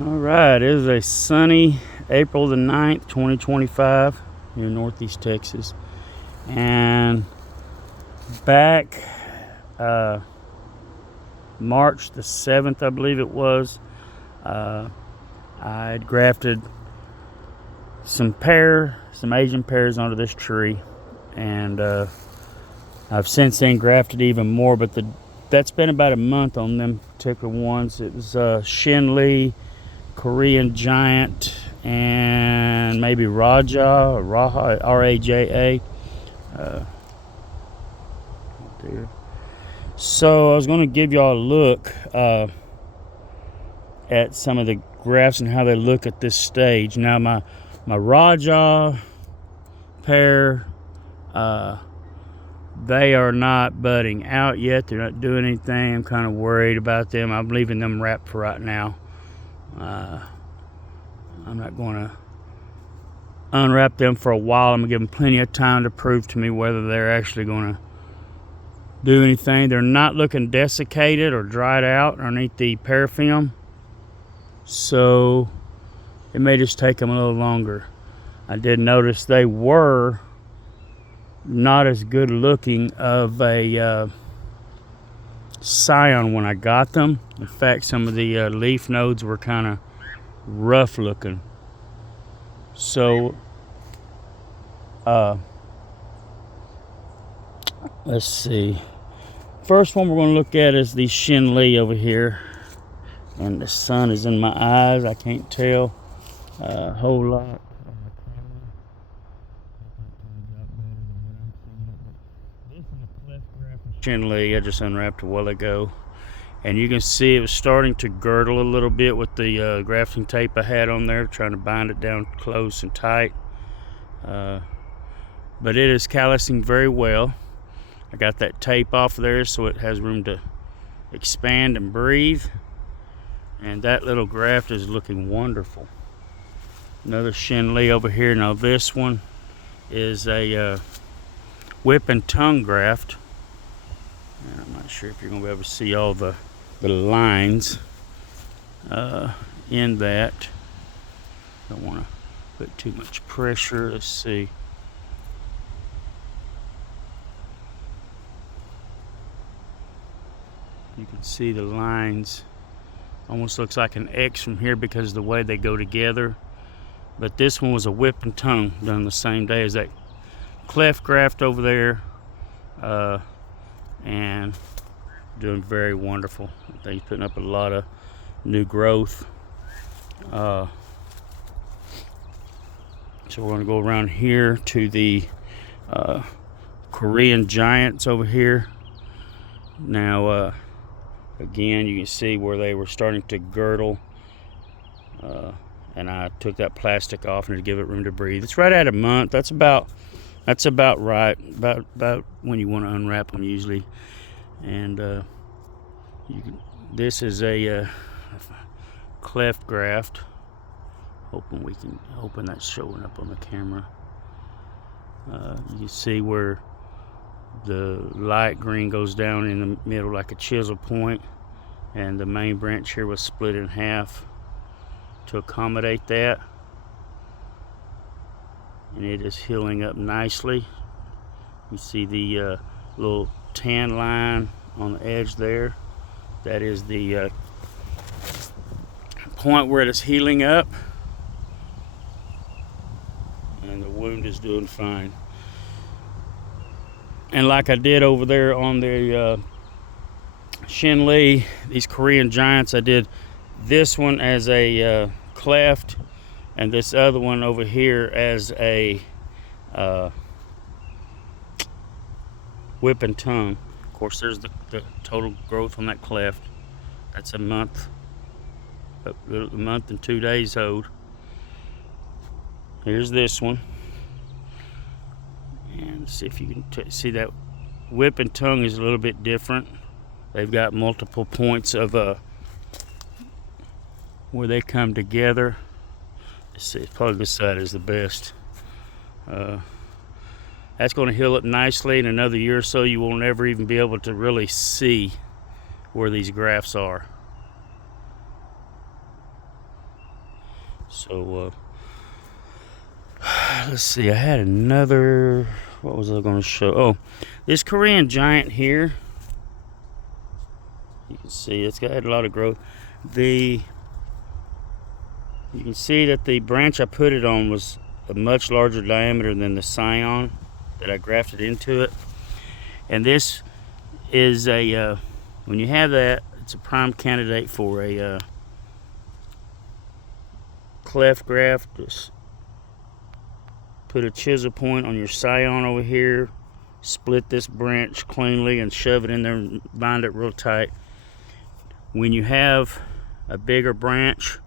All right, it is a sunny April the 9th, 2025 here in Northeast Texas. And back March the 7th, I believe it was, I had grafted some Asian pears onto this tree. And I've since then grafted even more, but that's been about a month on them particular ones. It was Shin Lee, Korean Giant, and maybe Raja, R-A-J-A. There. So I was going to give y'all a look at some of the grafts and how they look at this stage. Now my Raja pear, they are not budding out yet. They're not doing anything. I'm kind of worried about them. I'm leaving them wrapped for right now. I'm not going to unwrap them for a while. I'm going to give them plenty of time to prove to me whether they're actually going to do anything. They're not looking desiccated or dried out underneath the pear film, so it may just take them a little longer. I did notice they were not as good looking of a scion when I got them. In fact, some of the leaf nodes were kind of rough looking. So let's see. First one we're going to look at is the Shin Lee over here, and the sun is in my eyes. I can't tell a whole lot. Shin Lee I just unwrapped a while ago, and you can see it was starting to girdle a little bit with the grafting tape I had on there, trying to bind it down close and tight, but it is callousing very well. I got that tape off there so it has room to expand and breathe, and that little graft is looking wonderful. Another Shin Lee over here. Now this one is a whip and tongue graft. And I'm not sure if you're going to be able to see all the lines in that. Don't want to put too much pressure. Let's see. You can see the lines. Almost looks like an X from here because of the way they go together. But this one was a whip and tongue done the same day as that cleft graft over there. And doing very wonderful. I think he's putting up a lot of new growth. So we're going to go around here to the Korean Giants over here. Now again, you can see where they were starting to girdle, and I took that plastic off and to give it room to breathe. It's right at a month. That's about right, about when you want to unwrap them usually. And this is a cleft graft. Hoping that's showing up on the camera. You can see where the light green goes down in the middle like a chisel point, and the main branch here was split in half to accommodate that. And it is healing up nicely. You see the little tan line on the edge there. That is the point where it is healing up, and the wound is doing fine. And like I did over there on the Shin Lee, these Korean Giants, I did this one as a cleft, and this other one over here as a whip and tongue. Of course, there's the total growth on that cleft. That's a month and 2 days old. Here's this one, and see if you can see that whip and tongue is a little bit different. They've got multiple points of where they come together. Let's see, probably this side is the best. That's going to heal up nicely. In another year or so, you will never even be able to really see where these grafts are. So let's see, I had another, what was I going to show? Oh, this Korean giant here, you can see it's got a lot of growth. You can see that the branch I put it on was a much larger diameter than the scion that I grafted into it. And this is a, when you have that, it's a prime candidate for a cleft graft. Just put a chisel point on your scion over here, split this branch cleanly and shove it in there and bind it real tight. When you have a bigger branch,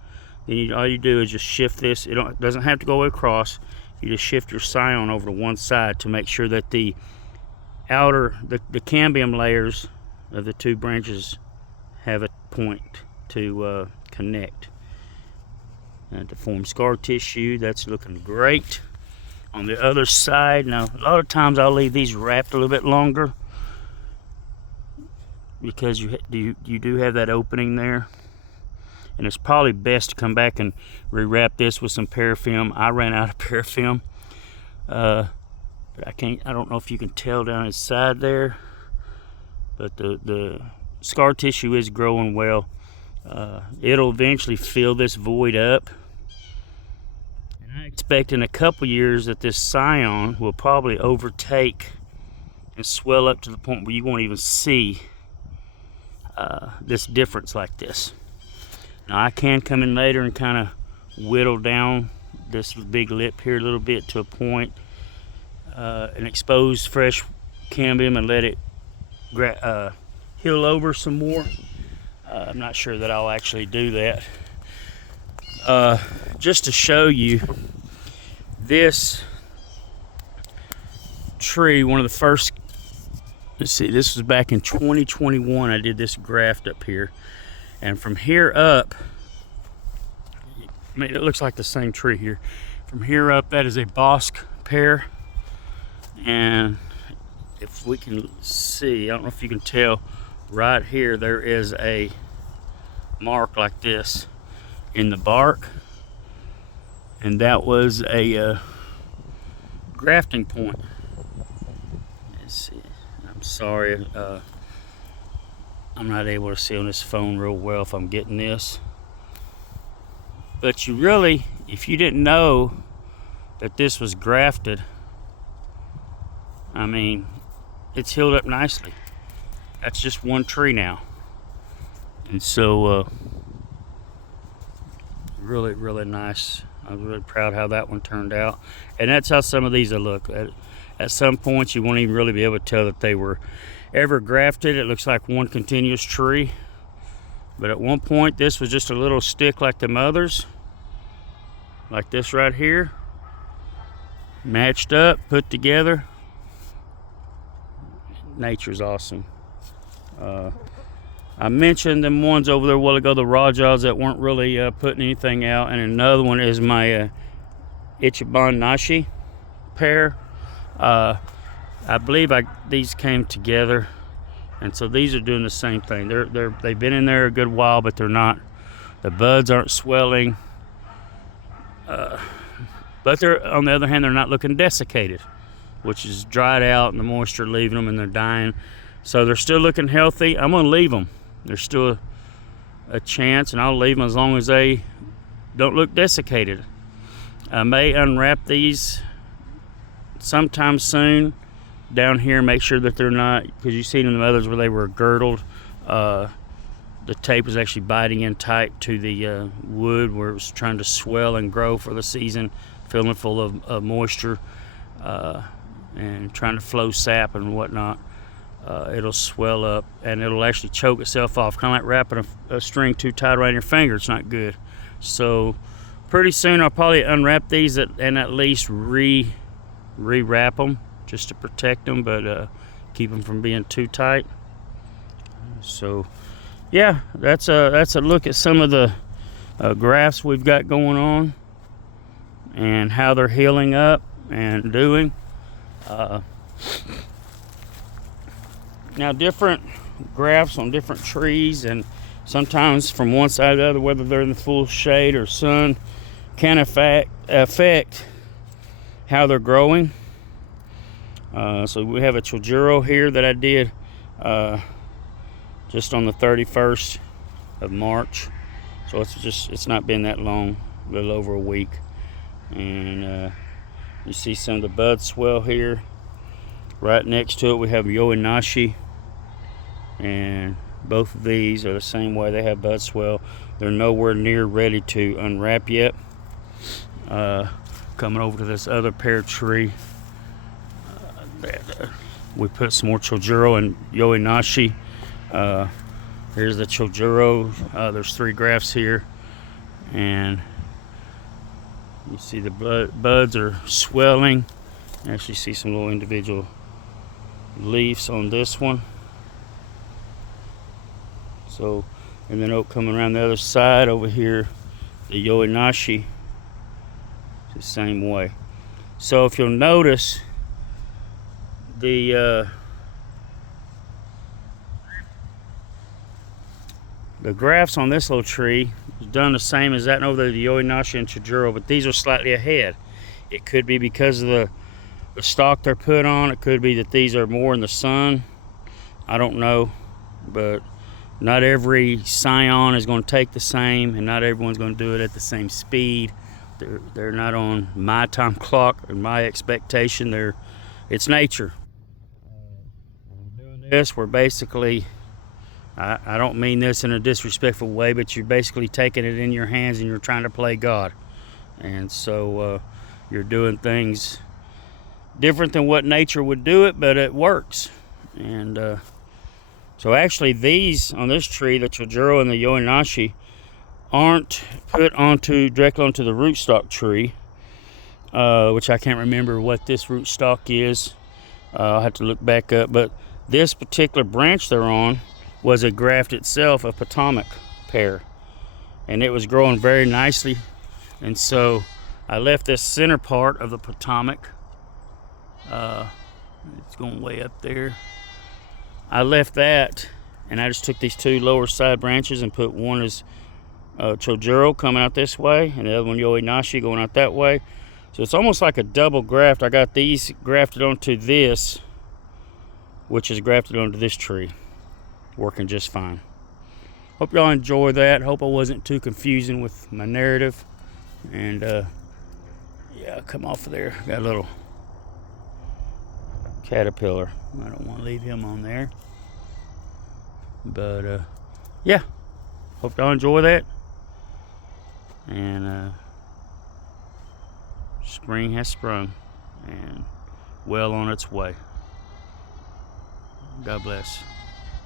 then all you do is just shift this. It doesn't have to go across. You just shift your scion over to one side to make sure that the outer, the cambium layers of the two branches have a point to connect and to form scar tissue. That's looking great. On the other side, now a lot of times I'll leave these wrapped a little bit longer because you do have that opening there, and it's probably best to come back and rewrap this with some paraffin. I ran out of paraffin. But I don't know if you can tell down his side there, but the scar tissue is growing well. It'll eventually fill this void up, and I expect in a couple years that this scion will probably overtake and swell up to the point where you won't even see this difference like this. Now I can come in later and kind of whittle down this big lip here a little bit to a point, and expose fresh cambium and let it heal over some more. I'm not sure that I'll actually do that. Just to show you this tree, one of the first, let's see, this was back in 2021. I did this graft up here, and from here up, I mean, it looks like the same tree here. From here up, that is a Bosque pear, and if we can see, I don't know if you can tell, right here there is a mark like this in the bark, and that was a grafting point. Let's see, I'm sorry, I'm not able to see on this phone real well if I'm getting this, but you really, if you didn't know that this was grafted, I mean, it's healed up nicely. That's just one tree now, and so really, really nice. I'm really proud how that one turned out, and that's how some of these will look. At some points, you won't even really be able to tell that they were ever grafted. It looks like one continuous tree, but at one point, this was just a little stick like the others, like this right here, matched up, put together. Nature's awesome. I mentioned them ones over there a while ago, the raw jaws that weren't really putting anything out, and another one is my Ichiban Nashi pear. I believe these came together, and so these are doing the same thing. They've been in there a good while, but they're not. The buds aren't swelling, but they're, on the other hand, they're not looking desiccated, which is dried out and the moisture leaving them and they're dying. So they're still looking healthy. I'm gonna leave them. There's still a chance, and I'll leave them as long as they don't look desiccated. I may unwrap these sometime soon down here, make sure that they're not, because you've seen in the others where they were girdled, the tape was actually biting in tight to the wood where it was trying to swell and grow for the season, filling full of moisture, and trying to flow sap and whatnot. It'll swell up and it'll actually choke itself off, kind of like wrapping a string too tight around your finger. It's not good. So pretty soon I'll probably unwrap these and at least re-wrap them just to protect them, but keep them from being too tight. So yeah, that's a look at some of the grafts we've got going on and how they're healing up and doing. Now, different grafts on different trees, and sometimes from one side to the other, whether they're in the full shade or sun, can affect how they're growing. So we have a chojuro here that I did just on the 31st of March. So it's not been that long, a little over a week. And you see some of the buds swell here. Right next to it we have yoinashi, and both of these are the same way. They have bud swell. They're nowhere near ready to unwrap yet. Coming over to this other pear tree, we put some more chojuro and yoinashi. Here's the chojuro. There's 3 grafts here, and you see the buds are swelling. You actually see some little individual leaves on this one. So, and then coming around the other side over here, the yoinashi, the same way. So if you'll notice, the grafts on this little tree is done the same as that over there, the yoinashi and chojuro, but these are slightly ahead. It could be because of the stalk they're put on. It could be that these are more in the sun. I don't know, but not every scion is going to take the same, and not everyone's going to do it at the same speed. They're not on my time clock or my expectation. It's nature. Doing this, we're basically, I don't mean this in a disrespectful way, but you're basically taking it in your hands and you're trying to play God. And so you're doing things different than what nature would do it, but it works. And so actually these on this tree, the chojuro and the yoinashi, aren't put directly onto the rootstock tree, which I can't remember what this rootstock is. I'll have to look back up, but this particular branch they're on was a graft itself, a potomac pear, and it was growing very nicely. And so I left this center part of the potomac, it's going way up there. I left that, and I just took these 2 lower side branches and put one as chojuro coming out this way, and the other one yoinashi going out that way. So it's almost like a double graft. I got these grafted onto this, which is grafted onto this tree, working just fine. Hope y'all enjoy that. Hope I wasn't too confusing with my narrative. And yeah, come off of there. Got a little caterpillar. I don't want to leave him on there. But yeah, hope y'all enjoy that. And spring has sprung and well on its way. God bless.